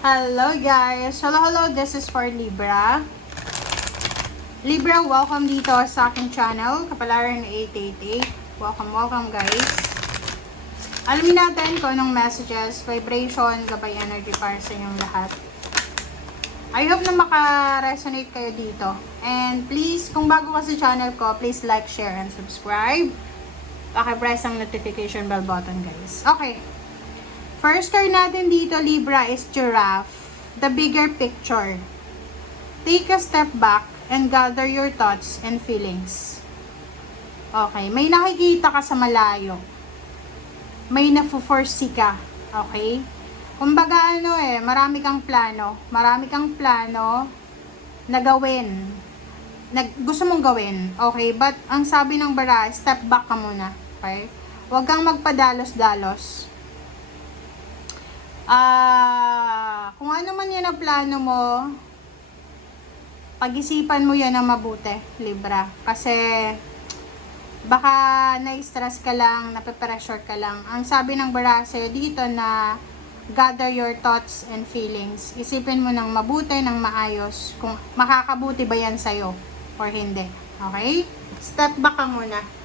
Hello guys! Hello, this is for Libra. Libra, welcome dito sa aking channel, Kapalaran 888. Welcome guys. Alamin natin kung anong messages, vibration, gabay energy para sa inyong lahat. I hope na maka-resonate kayo dito. And please, kung bago ka sa channel ko, please like, share, and subscribe. Paki-press ang notification bell button guys. Okay. First card natin dito, Libra, is Giraffe. The bigger picture. Take a step back and gather your thoughts and feelings. Okay, may nakikita ka sa malayo. May nafu-foresee ka. Okay? Kumbaga marami kang plano. Marami kang plano na gawin. Gusto mong gawin. Okay, but ang sabi ng bara, step back ka muna. Okay? Huwag kang magpadalos-dalos. Kung ano man yan ang plano mo, pag-isipan mo yan na mabuti, Libra. Kasi, baka na-stress ka lang, nape-pressure ka lang. Ang sabi ng bara sa'yo dito na gather your thoughts and feelings. Isipin mo ng mabuti, ng maayos, kung makakabuti ba yan sa'yo or hindi. Okay? Step back ka muna.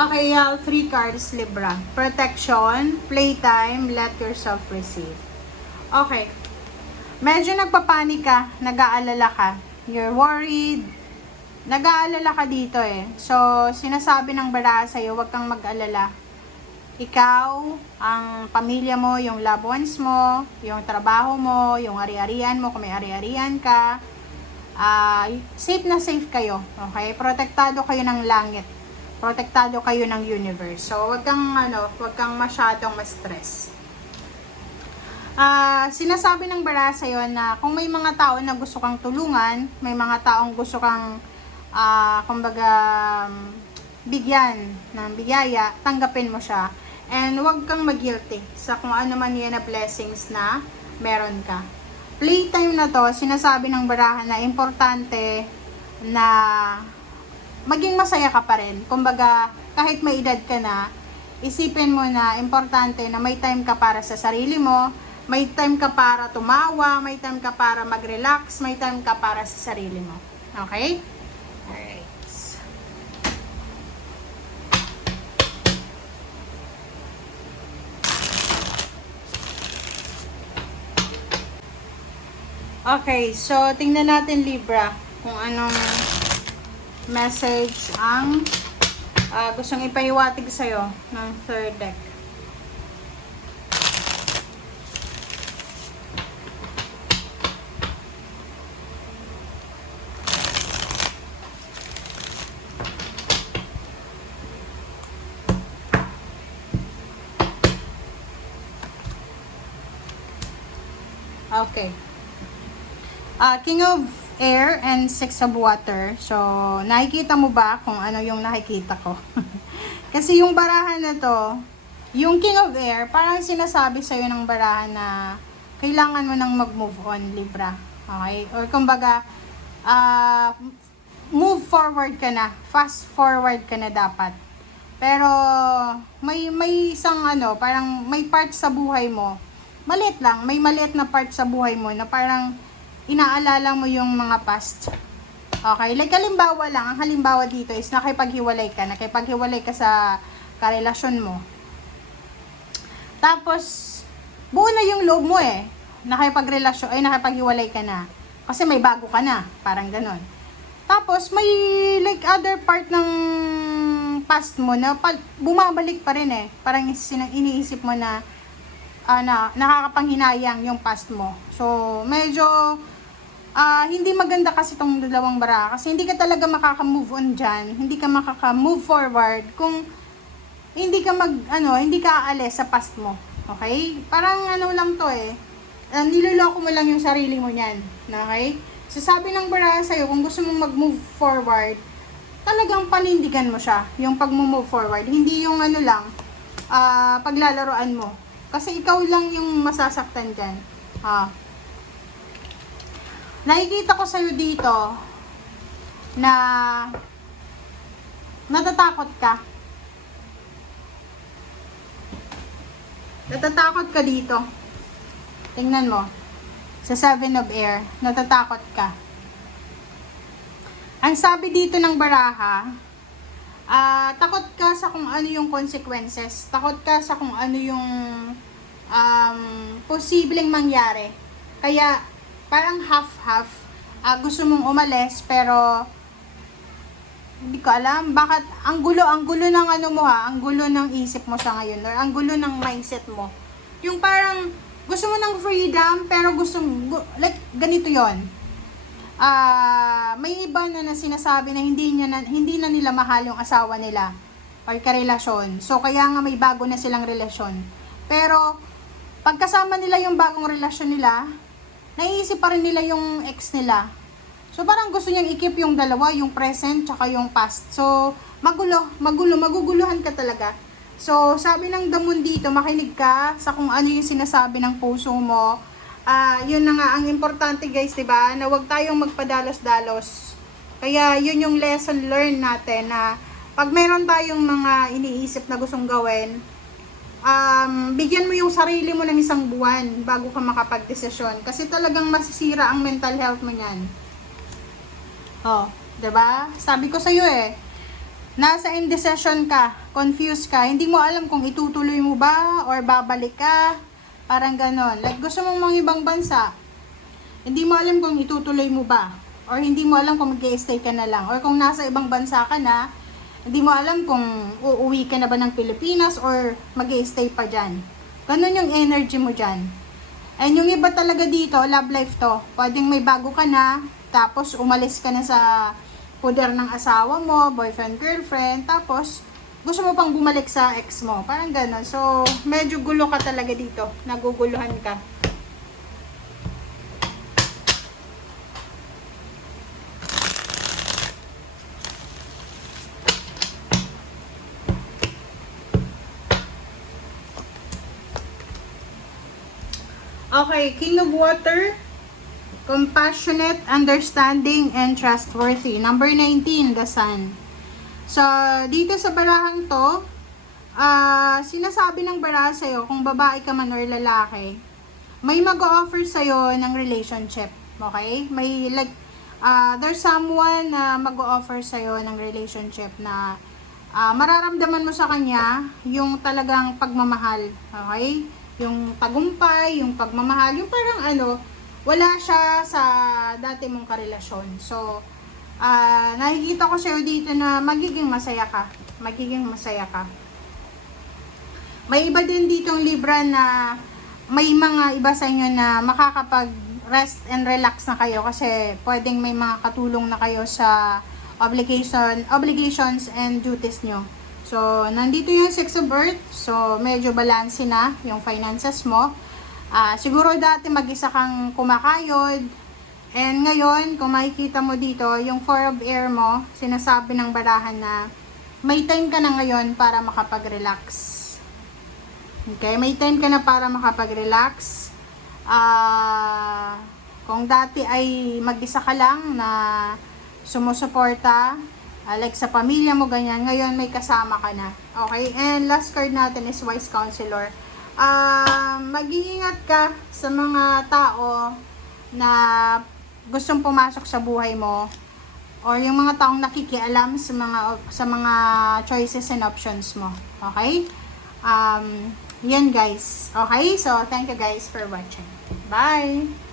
Okay, 3 cards, Libra. Protection, playtime, let yourself receive. Okay. Medyo nagpapanik ka, nag-aalala ka. You're worried. Nag-aalala ka dito So, sinasabi ng bara sa'yo, huwag kang mag-alala. Ikaw, ang pamilya mo, yung loved ones mo, yung trabaho mo, yung ari-arian mo, kung may ari-arian ka, safe na safe kayo. Okay? Protektado kayo ng langit. Protektado kayo ng universe. So, wag kang masyadong ma-stress. Sinasabi ng bara sa'yo na kung may mga tao na gusto kang tulungan, may mga taong gusto kang, bigyan ng biyaya, tanggapin mo siya. And wag kang mag-guilty sa kung ano man yan na blessings na meron ka. Playtime na to, sinasabi ng barahan na importante na maging masaya ka pa rin. Kumbaga, kahit may edad ka na, isipin mo na importante na may time ka para sa sarili mo, may time ka para tumawa, may time ka para mag-relax, may time ka para sa sarili mo. Okay? Alright. Okay, so tingnan natin, Libra, kung anong message ang gustong ipahiwatig sa'yo ng third deck. Okay. King of Air and 6 of Water. So, nakikita mo ba kung ano yung nakikita ko? Kasi yung barahan na to, yung King of Air, parang sinasabi sa'yo ng barahan na kailangan mo nang mag-move on, Libra. Okay? Or kumbaga, move forward ka na. Fast forward ka na dapat. Pero, may isang parang may part sa buhay mo. Maliit lang. May maliit na part sa buhay mo na parang inaalala mo yung mga past. Okay? Like, halimbawa lang. Ang halimbawa dito is nakipaghiwalay ka sa karelasyon mo. Tapos, buo na yung loob mo nakipaghiwalay ka na. Kasi may bago ka na. Parang ganon. Tapos, may like other part ng past mo na bumabalik pa rin Parang iniisip mo na nakakapanghinayang yung past mo. So, medyo hindi maganda kasi itong dalawang bara. Kasi hindi ka talaga makaka-move on dyan. Hindi ka makaka-move forward kung hindi ka hindi ka aalis sa past mo. Okay? Parang ano lang to eh. Niloloko mo lang yung sarili mo niyan. Okay? So sabi ng baraha sa'yo, kung gusto mong mag-move forward, talagang panindigan mo siya, yung pag-move forward. Hindi yung ano lang, paglalaroan mo. Kasi ikaw lang yung masasaktan dyan. Nakikita ko sa'yo dito na natatakot ka. Natatakot ka dito. Tingnan mo. Sa 7 of Air, natatakot ka. Ang sabi dito ng baraha, takot ka sa kung ano yung consequences. Takot ka sa kung ano yung posibleng mangyari. Kaya, parang half-half. Gusto mong umalis, pero hindi ko alam. Bakit? Ang gulo ng ano mo ang gulo ng isip mo sa ngayon. Or ang gulo ng mindset mo. Yung parang, gusto mo ng freedom, pero like, ganito yon. May iba na sinasabi na hindi na nila mahal yung asawa nila or karelasyon. So, kaya nga may bago na silang relasyon. Pero, pagkasama nila yung bagong relasyon nila, naiisip pa rin nila yung ex nila. So, parang gusto niyang i-keep yung dalawa, yung present, tsaka yung past. So, maguguluhan ka talaga. So, sabi ng damon dito, makinig ka sa kung ano yung sinasabi ng puso mo. Yun na nga, ang importante guys, diba, na huwag tayong magpadalos-dalos. Kaya, yun yung lesson learned natin, na pag meron tayong mga iniisip na gustong gawin, bigyan mo yung sarili mo ng isang buwan bago ka makapag-desisyon. Kasi talagang masisira ang mental health mo niyan. Diba? Sabi ko sa'yo nasa indecision ka, confused ka, hindi mo alam kung itutuloy mo ba or babalik ka, parang ganon. Like gusto mong mga ibang bansa, hindi mo alam kung itutuloy mo ba, or hindi mo alam kung mag-i-stay ka na lang, or kung nasa ibang bansa ka na, hindi mo alam kung uuwi ka na ba ng Pilipinas or mag-i-stay pa dyan. Ganon yung energy mo dyan. And yung iba talaga dito, love life to, pwedeng may bago ka na, tapos umalis ka na sa poder ng asawa mo, boyfriend, girlfriend, tapos gusto mo pang bumalik sa ex mo. Parang gano'n. So, medyo gulo ka talaga dito. Naguguluhan ka. Okay, King of Water, compassionate, understanding, and trustworthy. Number 19, the Sun. So, dito sa barahang to, sinasabi ng baraha sa'yo, kung babae ka man or lalaki, may mag-o-offer sa'yo ng relationship. Okay? May like, there's someone na mag-o-offer sa'yo ng relationship na mararamdaman mo sa kanya yung talagang pagmamahal. Okay? Yung tagumpay, yung pagmamahal, yung parang wala siya sa dati mong karelasyon. So, nakikita ko sa'yo dito na magiging masaya ka. Magiging masaya ka. May iba din ditong Libra na may mga iba sa inyo na makakapag-rest and relax na kayo kasi pwedeng may mga katulong na kayo sa obligations and duties nyo. So, nandito yung 6 of Earth. So, medyo balance na yung finances mo. Siguro dati mag-isa kang kumakayod. And ngayon, kung makikita mo dito, yung 4 of Air mo, sinasabi ng barahan na may time ka na ngayon para makapag-relax. Okay? May time ka na para makapag-relax. Kung dati ay mag-isa ka lang na sumusuporta, like sa pamilya mo, ganyan, ngayon may kasama ka na. Okay? And last card natin is Wise Counselor. Mag-iingat ka sa mga tao na gustong pumasok sa buhay mo or yung mga taong nakikialam sa mga choices and options mo. Okay? Yan guys. Okay? So, thank you guys for watching. Bye!